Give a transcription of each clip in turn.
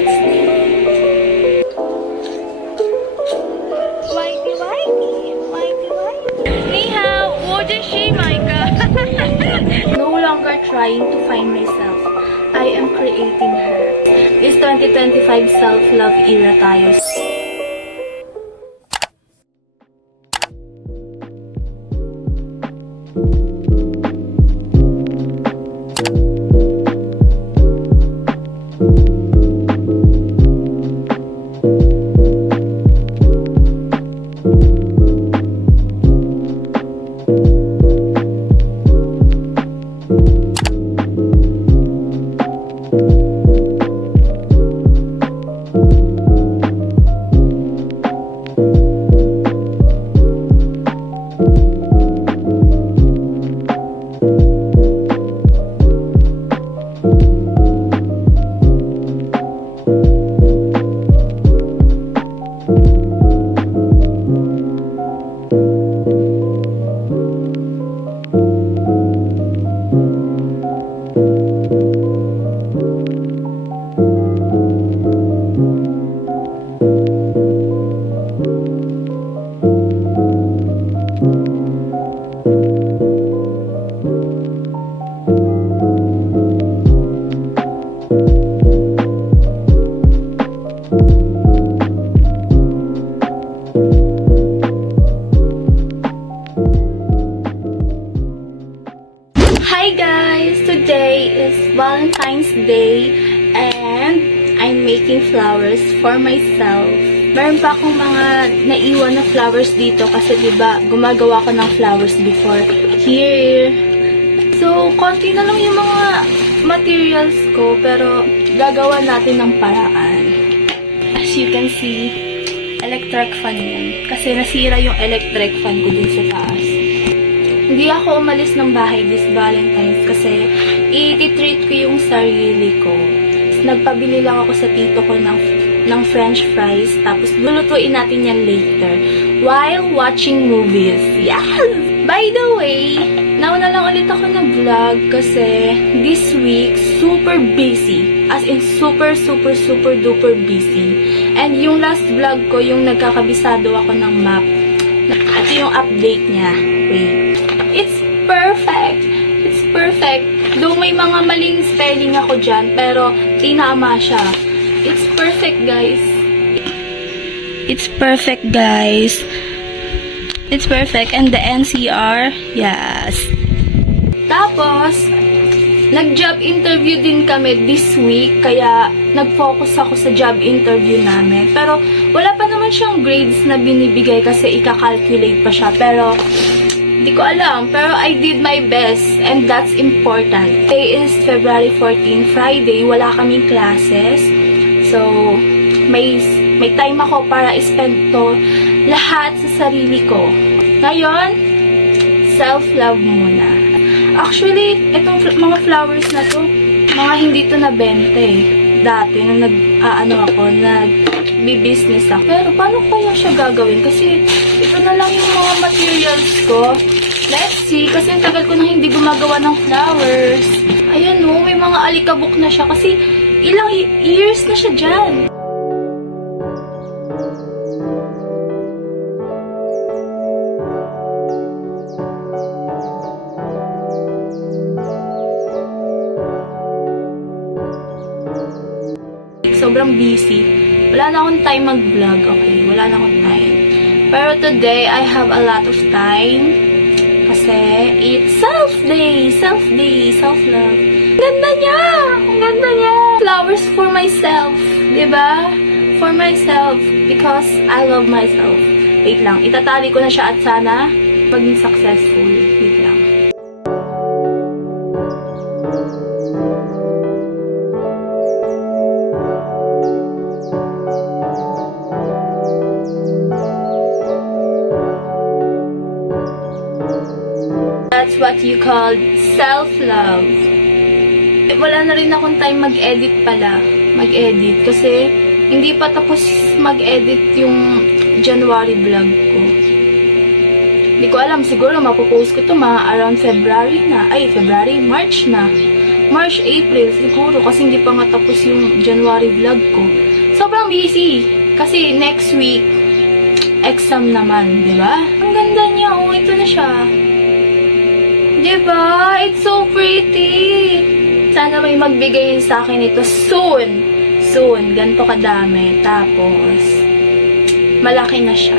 Arts Whitey, Whitey, Whitey, Whitey. Ni hao, 我真是 my god. No longer trying to find myself. I am creating her. This 2025 self-love era tayo. Hi guys! Today is Valentine's Day and I'm making flowers for myself. Meron pa akong mga naiwan na flowers dito kasi diba gumagawa ko ng flowers before. Here. So, konti na lang yung mga materials ko pero gagawa natin ng paraan. As you can see, electric fan yan. Kasi nasira yung electric fan ko dun sa taas. Hindi ako umalis ng bahay this Valentine's kasi i-treat ko yung sarili ko. Nagpabili lang ako sa tito ko ng french fries tapos lulutuin natin yan later while watching movies. Yes! By the way, nauna lang ulit ako na vlog kasi this week super busy. As in super duper busy. And yung last vlog ko, yung nagkakabisado ako ng map. Ito yung update niya. Wait. It's perfect. It's perfect. Though may mga maling spelling ako dyan, pero tinama siya. It's perfect, guys. It's perfect, guys. It's perfect. And the NCR, yes. Tapos, nag-job interview din kami this week, kaya nag-focus ako sa job interview namin. Pero, wala pa naman siyang grades na binibigay kasi ika-calculate pa siya. Pero, hindi ko alam, pero I did my best and that's important. Today is February 14, Friday, wala kaming classes. So, may time ako para i-spend to lahat sa sarili ko. Ngayon, self-love muna. Actually, itong mga flowers na to, mga hindi to nabenta eh. Dati, nung nag-business ako. Pero, paano kaya siya gagawin? Kasi, ito na lang yung mga materials ko. Let's see. Kasi, ang tagal ko na hindi gumagawa ng flowers. Ayan o, may mga alikabok na siya. Kasi, ilang years na siya dyan. Sobrang busy. Wala na akong time mag-vlog, okay? Wala na akong time. Pero today, I have a lot of time. Kasi, it's self-day! Self-day! Self-love. Ang ganda niya! Ang ganda niya! Flowers for myself. Diba? For myself. Because I love myself. Wait lang. Itatali ko na siya at sana maging successful. Wait lang. That's what you call self-love. Wala na rin akong time mag-edit pala. Mag-edit. Kasi, hindi pa tapos mag-edit yung January vlog ko. Hindi ko alam. Siguro, mapopost ko to mga around February na. Ay, February, March na. March, April siguro kasi hindi pa nga tapos yung January vlog ko. Sobrang busy kasi next week exam naman, di ba? Ang ganda niya, oh, ito na siya. Di ba? It's so pretty. Sana may magbigay sa akin ito soon. Soon, ganito kadami. Tapos malaki na siya.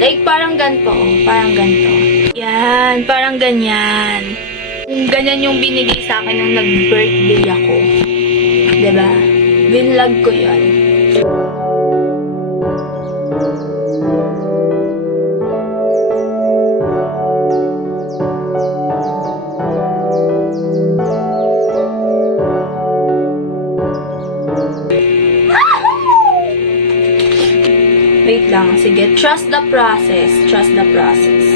Like parang ganito, oh, parang ganito. Yan, parang ganyan. Kung ganyan yung binigay sa akin nung nag-birthday ako. Diba? Binlog ko yun. Wait lang. Sige. Trust the process. Trust the process.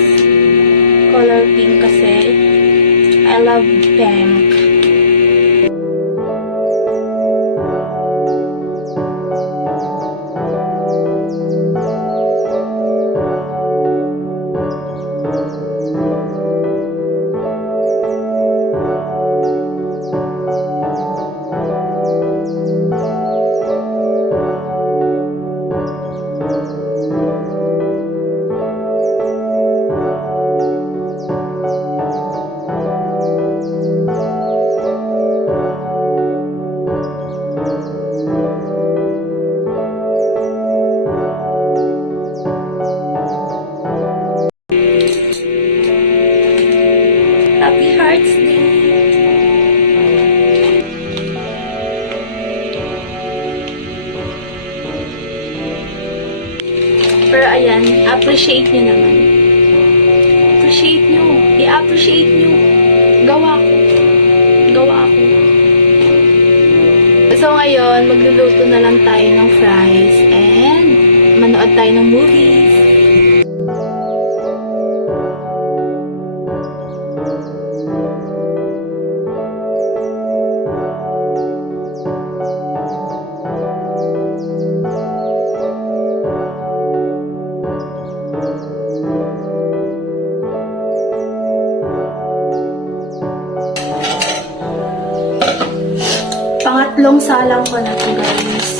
Color pink kasi. I love pink. Happy Hearts Day! Pero ayan, appreciate nyo naman. Appreciate nyo. I-appreciate nyo. Gawa ko. Gawa ko. So ngayon, magluluto na lang tayo ng fries and manood tayo ng movies. Pangatlong salang ko na to, guys.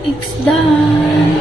It's done.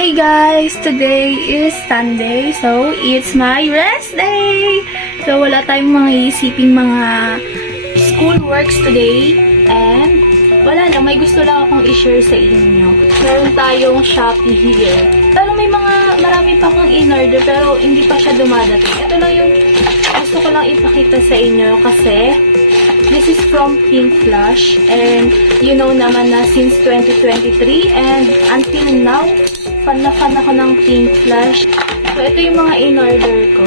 Hey guys! Today is Sunday, so it's my rest day! So wala tayong mga isiping mga school works today, and wala lang, may gusto lang akong i-share sa inyo. Meron tayong Shopee here. Pero marami pa akong in-order pero hindi pa siya dumadating. Ito lang yung gusto ko lang ipakita sa inyo kasi this is from Pink Flash, and you know naman na since 2023 and until now, fan na fan ako ng Pink Flash. So, ito yung mga in-order ko.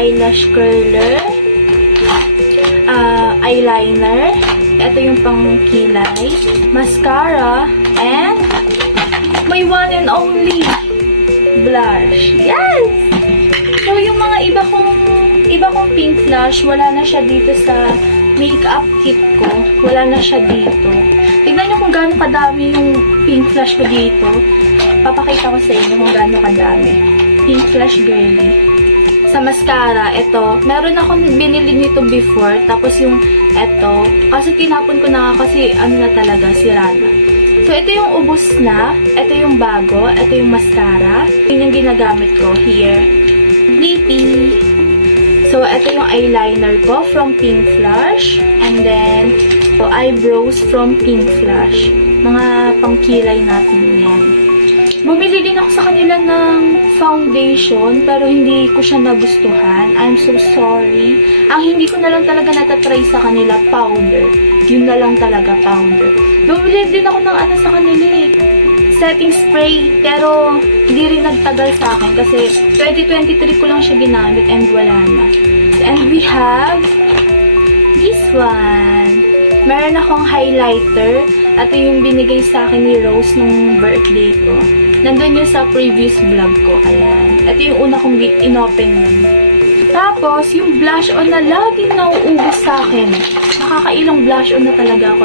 eyelash curler, eyeliner, ito yung pangkilay, mascara, and my one and only blush. Yes! So, yung mga iba kong pink flush, wala na siya dito sa makeup kit ko. Wala na siya dito. Tignan nyo kung gaano kadami yung pink flush ko dito. Papakita ko sa inyo kung gaano kadami. Pink flush girly. Sa mascara, ito, meron akong binili nito before. Tapos yung ito, kasi tinapon ko na kasi ano na talaga, sira na. So, ito yung ubos na. Ito yung bago. Ito yung mascara. Yun yung ginagamit ko here. Blippi. So, ito yung eyeliner ko from Pink Flush. And then, eyebrows from Pink Flush. Mga pangkilay natin yan. Bumili din ako sa kanila ng foundation, pero hindi ko siya nagustuhan. I'm so sorry. Ang hindi ko na lang talaga natatry sa kanila, powder. Yun na lang talaga, powder. Bumili din ako ng ano sa kanila setting spray, pero hindi rin nagtagal sa akin kasi 2023 ko lang siya ginamit and wala na. And we have this one. Meron akong highlighter. Ito yung binigay sa akin ni Rose nung birthday ko. Nandun yun sa previous vlog ko. Ayan. Ito yung una kong inopen nun. Tapos, yung blush on na laging nauubos sa akin. Nakakailang blush on na talaga ako.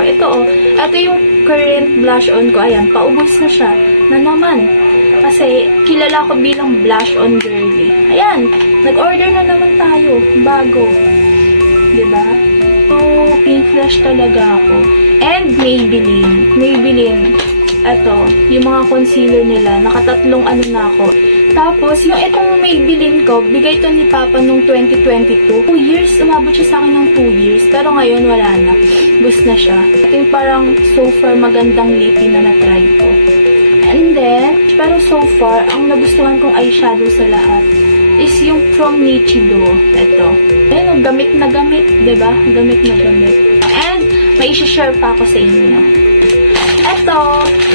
Ito yung current blush on ko. Ayan, paubos na siya. Na naman. Kasi, kilala ko bilang blush on girly. Ayan, nag-order na naman tayo. Bago. Diba? So, pink flush talaga ako. And Maybelline. Maybelline. Ito, yung mga concealer nila. Nakatatlong ano na ako. Tapos, yung itong Maybelline ko, bigay to ni Papa nung 2022. 2 years, umabot siya sa akin ng 2 years. Pero ngayon, wala na. Bus na siya. Ito yung parang so far magandang lippy na na-try ko. And then, pero so far, ang nagustuhan kong eyeshadow sa lahat is yung from Nichido. Ito. Ayan, gamit na gamit. Diba? Gamit na gamit. And, may isi-share pa ako sa inyo. Ito,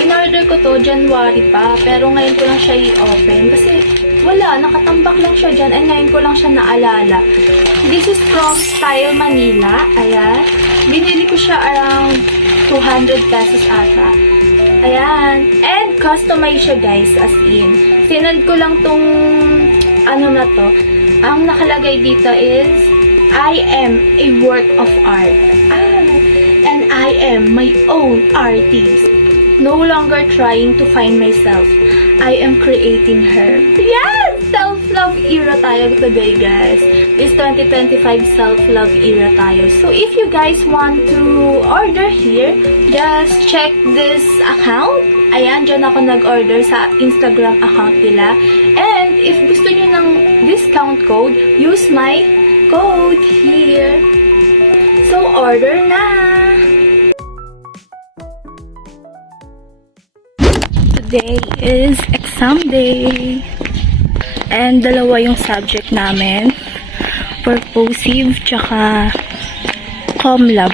in-order ko to January pa, pero ngayon ko lang siya i-open kasi wala, nakatambak lang siya dyan and ngayon ko lang siya naalala. This is from Style Manila. Ayan. Binili ko siya around 200 pesos ata. Ayan. And customize siya guys, as in. Sinend ko lang tong ano na to. Ang nakalagay dito is I am a work of art. And I am my own artist. No longer trying to find myself. I am creating her. Yes! Self-love era tayo today, guys. This 2025 self-love era tayo. So, if you guys want to order here, just check this account. Ayan, dyan ako nag-order sa Instagram account nila. And, if gusto nyo ng discount code, use my code here. So, order na! Today is exam day. And dalawa yung subject namin. Purposive tsaka Comlab.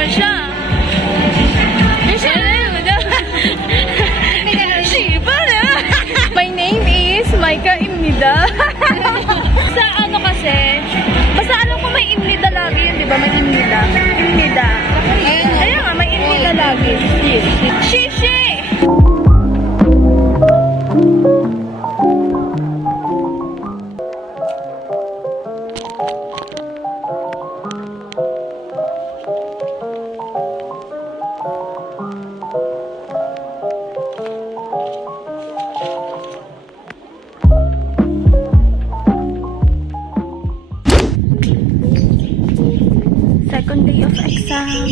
naman siya. My name is Maika Imnida. Sa ano kasi, basta alam ko may Imnida lagi yun, di ba? May Imnida. Imnida. Ayun nga, may Imnida lagi. Shishi! Second day of exam.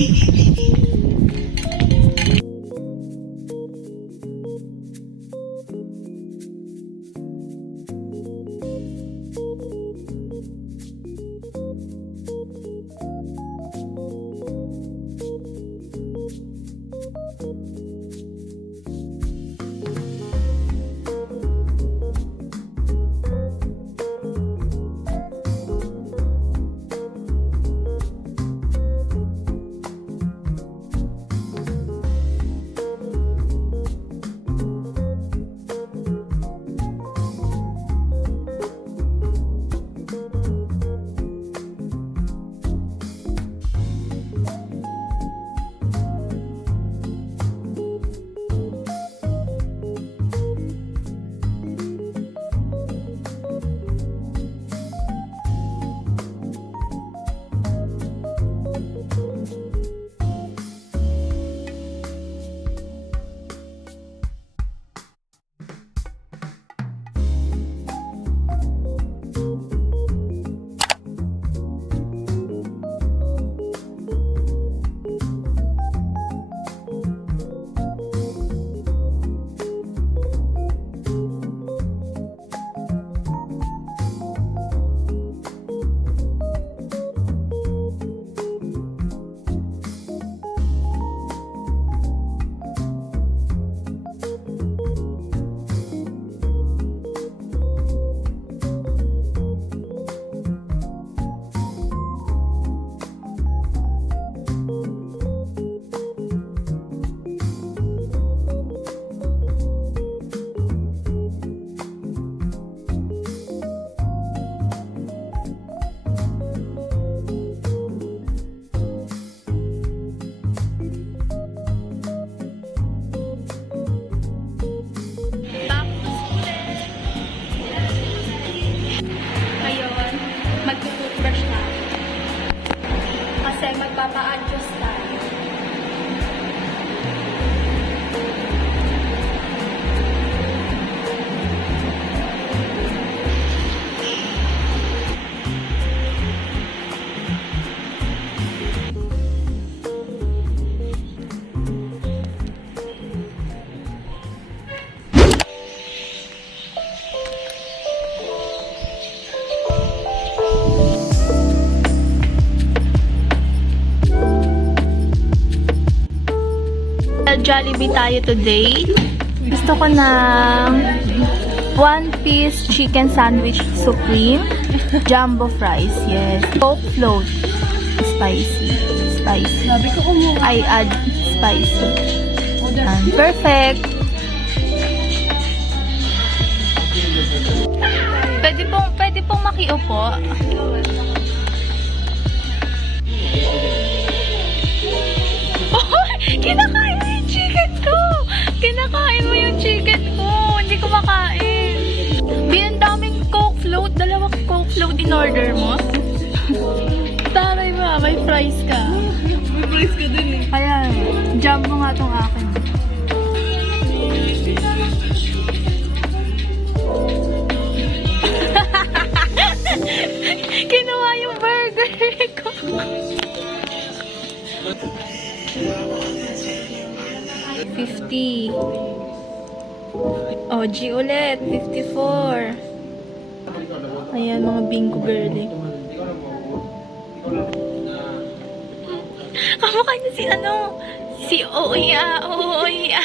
Magpapa-adjust tayo. Jollibee tayo today. Gusto ko ng one-piece chicken sandwich supreme, jumbo fries, yes. Coke float, spicy. I add spicy. Perfect. Pwede pong makiupo. Kinakain mo yung chicken ko! Kinakain mo yung chicken ko! Hindi ko makain. Ang daming Coke float. Dalawang Coke float in order mo. Taray mo, may fries ka. May fries ka dun eh. Ayan, jumbo nga tong akin. Kinuha yung burger ko. $50. OG ulit, 54. Ayan, mga bingo girly. Kamukha niya si ano? Si Oya. Oya.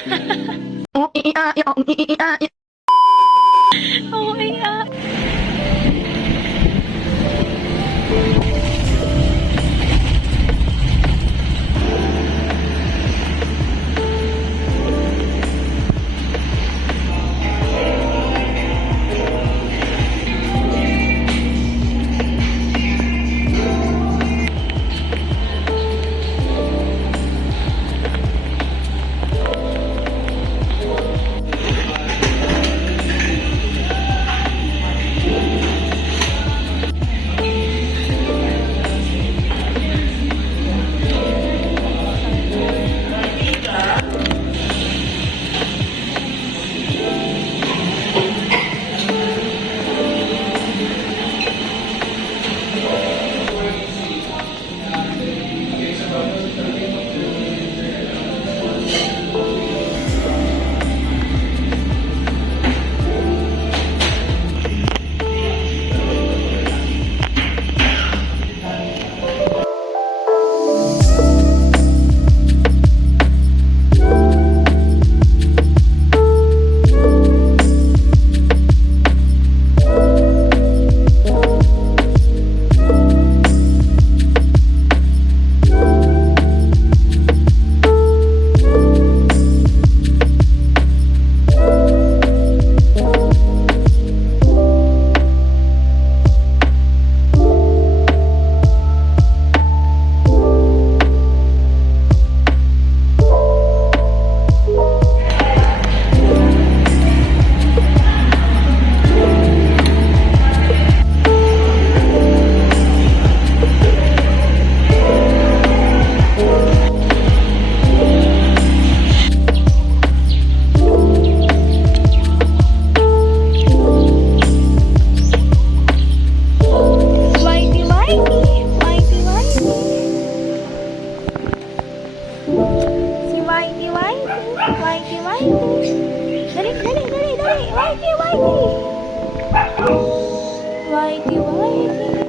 Whitey, Whitey.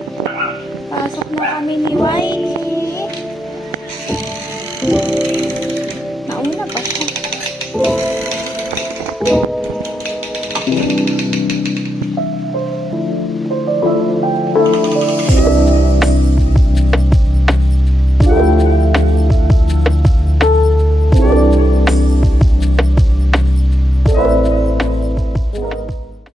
Pasok na kami ni Whitey.